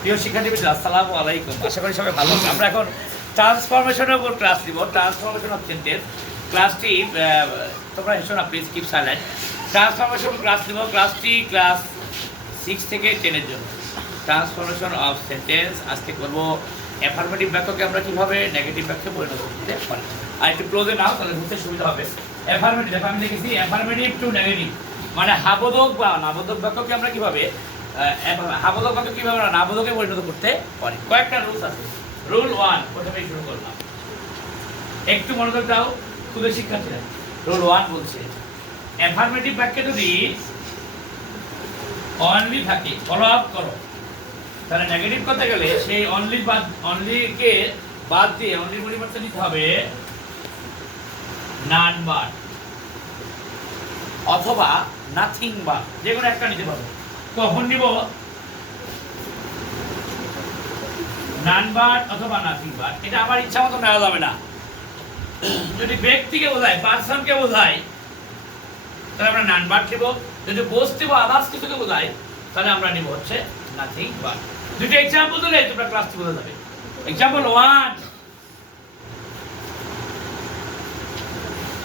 প্রিয় শিক্ষার্থী, আসসালামু আলাইকুম। আশা করি সবাই ভালো। আমরা এখন ট্রান্সফরমেশনের উপর ক্লাস দিব। ট্রান্সফরমেশন অফ সেন্টেন্স ক্লাসটি তোমরা এসো না, please keep silent. Transformation class দিব। ক্লাসটি ক্লাস 6 থেকে 10-এর জন্য। ট্রান্সফরমেশন অফ সেন্টেন্স আজকে করবো অ্যাফার্মেটিভ বাক্যকে আমরা কীভাবে নেগেটিভ বাক্যে পরিণত করতে পারি। আর একটু ক্লোজে নাও, তাহলে বুঝতে সুবিধা হবে। অ্যাফার্মেটিভ, দেখো আমি দেখেছি অ্যাফার্মেটিভ টু নেগেটিভ, মানে হাবোধক বা নাবোধক বাক্যকে আমরা কীভাবে হাবোধক বাক্য কীভাবে আমরা নাবোধকে পরিণত করতে পারি। কয়েকটা রুলস আছে। রুল 1 প্রথমেই শুরু করলাম, একটু মনোযোগ দাও খুবই শিক্ষার্থীরা। রুল 1 বলছে অ্যাফার্মেটিভ বাক্যে যদি অনলি থাকে, ফলো আপ করো, তাহলে নেগেটিভ করতে গেলে সেই অনলিকে বাদ দিয়ে অনলির পরিবর্তে নিতে হবে নান বাট অথবা নাথিং বাট, যে কোনো একটা নিতে পারো। কখন নিব? নান বাট অথবা নাথিং বাট। এটা আমার ইচ্ছা মতো নেওয়া যাবে না। যদি ব্যক্তিকে বোঝায়, পার্সনকে বোঝায়, তাহলে আমরা নান বাট নিব। যদি বস্তু বা আদার্স কিছুকে বোঝায়, তাহলে আমরা নিব হচ্ছে নাথিং বাট। দুটো এক্সাম্পল দিলে তোমরা ক্লাসটি বোঝা যাবে। Example 1,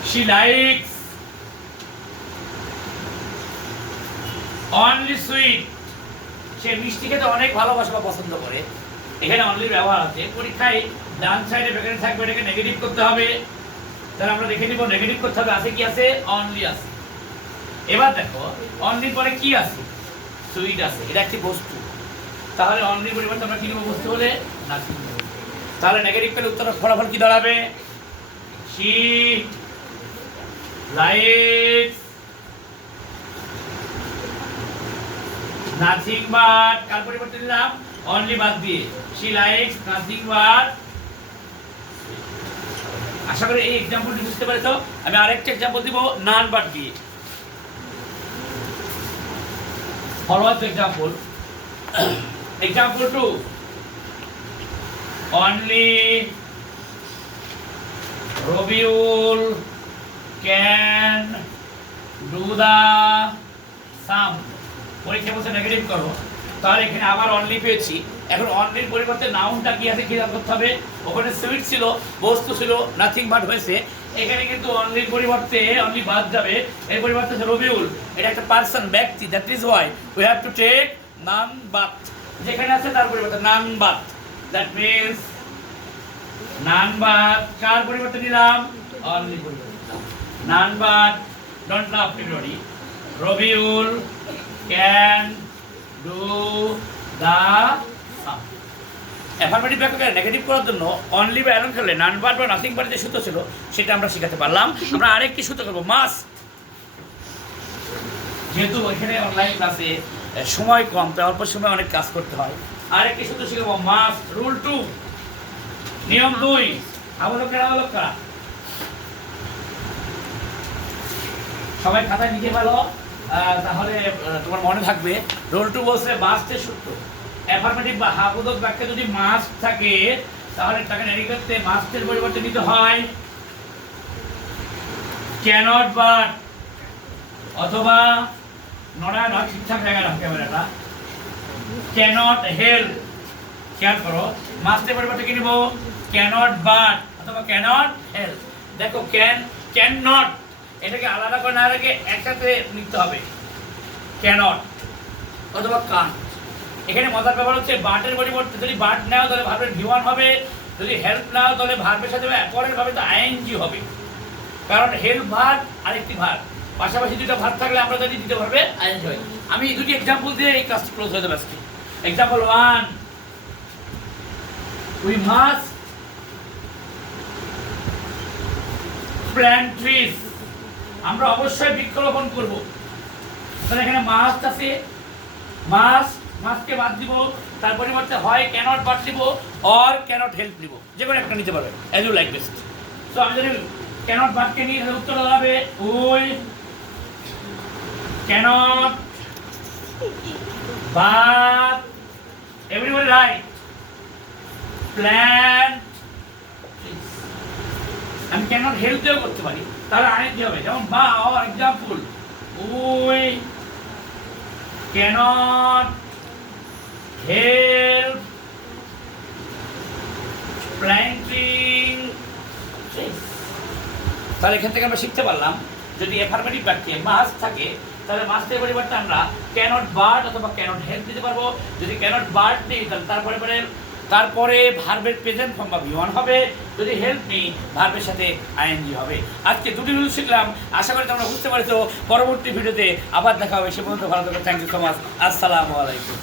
she likes only sweet, সে মিষ্টি খেতে অনেক ভালোবাসে বা পছন্দ করে। এখানে অনলি ব্যবহার আছে। পরীক্ষায় ডান সাইডে ব্র্যাকেট থাকবে, এটাকে নেগেটিভ করতে হবে। তাহলে আমরা দেখে নিব নেগেটিভ করতে হবে। আছে কি আছে? অনলি আছে। এবার দেখো অনলি পরে কি আছে? সুইট আছে। এটা একটি বস্তু। তাহলে অনলি পরিবর্তে আমরা কি নেব? বস্তু হলে নাথিং। তাহলে নেগেটিভ পেলে উত্তর ফলাফল কি দাঁড়াবে? she likes nothing but, কার পরিবর্তে দিলাম? অনলি বাদ দিয়ে she likes nothing but। আশা করি এই এক্সাম্পলটি বুঝতে পেরেছো। আমি আরেকটা এক্সাম্পল দিব নান বাট দিয়ে। Follow up example. Example 2, only Robiul can do the sum। পরীক্ষা বলছে নেগেটিভ করো, তাহলে এখানে আবার অনলি পেয়েছি। এখন অনলির পরিবর্তে নাউনটা কি আছে খেয়াল করতে হবে। ওখানে সুইট ছিল, বস্তু ছিল, নাথিং বাট হয়েছে। এখানে কিন্তু অনলির পরিবর্তে অনলি বাদ যাবে। এর পরিবর্তে রবিউল, এটা একটা পার্সন, ব্যক্তি। That is why we have to take none but. যেখানে আছে তার পরিবর্তে none but. That means none but কার পরিবর্তে নিলাম? অনলি পরিবর্তে নিলাম। None but, don't love everybody, Rabiul can do the same. Affirmative বাক্যকে নেগেটিভ করার জন্য অনলি বা অ্যালন খেলে নান বাট বা নাথিং বাট যে সূত্র ছিল সেটা আমরা শিখাতে পারলাম। আমরা আরেকটি সূত্র করবো, মাস্ট। যেহেতু এখানে অনলাইন ক্লাসে সময় কম, তাই অল্প সময় অনেক কাজ করতে হয়। আরেকটি সূত্র শিখাবো, মাস্ট। রুল 2, নিয়ম 2, আবলক করা। সবাই খাতায় লিখে ফেলো, তাহলে তোমার মনে থাকবে। রুল 2 বলছে মাস্টের সূত্র। অ্যাফার্মেটিভ বা হাবোধক বাক্যে যদি মাস্ট থাকে, তাহলে তাকে নেগেটিভ করতে মাস্টের পরিবর্তে নিতে হয় ক্যানট বাট অথবা নড়া নয়, ঠিকঠাক জায়গায় রাখ ক্যামেরাটা, ক্যানট হেল্প। খেয়াল করো, মাস্টের পরিবর্তে কি নিব? ক্যানট বাট অথবা ক্যানট হেল্প। দেখো ক্যান নট, এটাকে আলাদা করে না রেখে একসাথে লিখতে হবে, ক্যানট অথবা কান। এখানে মজার ব্যাপার হচ্ছে বাটের পরিবর্তে যদি বাট নেওয়া তাহলে ভার্বের V1 হবে, যদি হেল্প নেওয়া তাহলে ভার্বের সাথে পরের ভাবে তো আইএনজি হবে। কারণ হেল্প ভার্ব আরেকটি ভার্ব, পাশাপাশি দুটো ভার্ব থাকলে আমরা যদি দিতে পারবে আইএনজি হয়। আমি দুটি এক্সাম্পল দিয়ে এই কাজটি ক্লোজ হয়ে যাবে আজকে। Example 1, we must plant trees। আমরা অবশ্যই বৃক্ষরোপণ করব। তাহলে এখানে মাস্ট আছে, মাস্টকে বাদ দিব, তার পরিবর্তে হয় ক্যানট বাদ দিব অর ক্যানট হেল্প দিব, যে কোনো একটা নিতে পারবে, as you like best. So আমি যদি ক্যানট বাদকে নিয়ে তাহলে উত্তর হবে we can't but, everybody right, plant. আমি ক্যানট হেল্প দিয়েও করতে পারি, তাহলে আইএনজি হবে। যেমন বা or example, we can't help planting trees. তাহলে এখান থেকে আমরা শিখতে পারলাম যদি এফার্মেটিভ বাক্যে মাস্ট থাকে তাহলে মাস্টের পরিবর্তে আমরা ক্যানট বার্ড অথবা ক্যানট হেল্প দিতে পারবো। যদি ক্যানট বার্ড নেই তাহলে তারপরে ভার্বের প্রেজেন্ট ফর্ম বা V1 হবে। যদি হেল্প নেই ভার্বের সাথে আইএনজি হবে। আজকে দুটি রুল শিখলাম, আশা করি তোমরা বুঝতে পারছো। পরবর্তী ভিডিওতে আবার দেখা হবে, সে পর্যন্ত ভালো থাকো। Thank you so much. আসসালামু আলাইকুম।